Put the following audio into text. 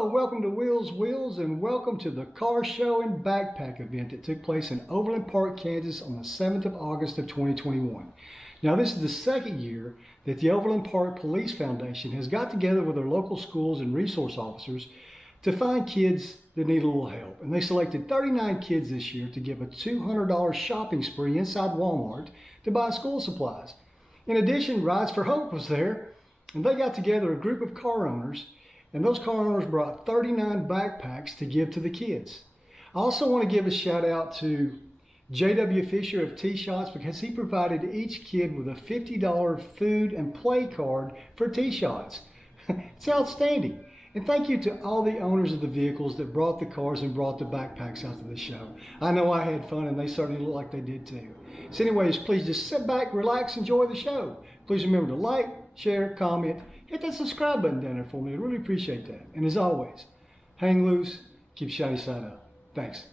Hello, welcome to Wheels, and welcome to the car show and backpack event that took place in Overland Park, Kansas on the 7th of August of 2021. Now, this is the second year that the Overland Park Police Foundation has got together with their local schools and resource officers to find kids that need a little help. And they selected 39 kids this year to give a $200 shopping spree inside Walmart to buy school supplies. In addition, Rides for Hope was there, and they got together a group of car owners, and those car owners brought 39 backpacks to give to the kids. I also want to give a shout out to J.W. Fisher of T-Shots because he provided each kid with a $50 food and play card for T-Shots. It's outstanding. And thank you to all the owners of the vehicles that brought the cars and brought the backpacks out to the show. I know I had fun, and they certainly look like they did too. So anyways, please just sit back, relax, enjoy the show. Please remember to like, share, comment, hit that subscribe button down there for me. I really appreciate that. And as always, hang loose, keep shiny side up. Thanks.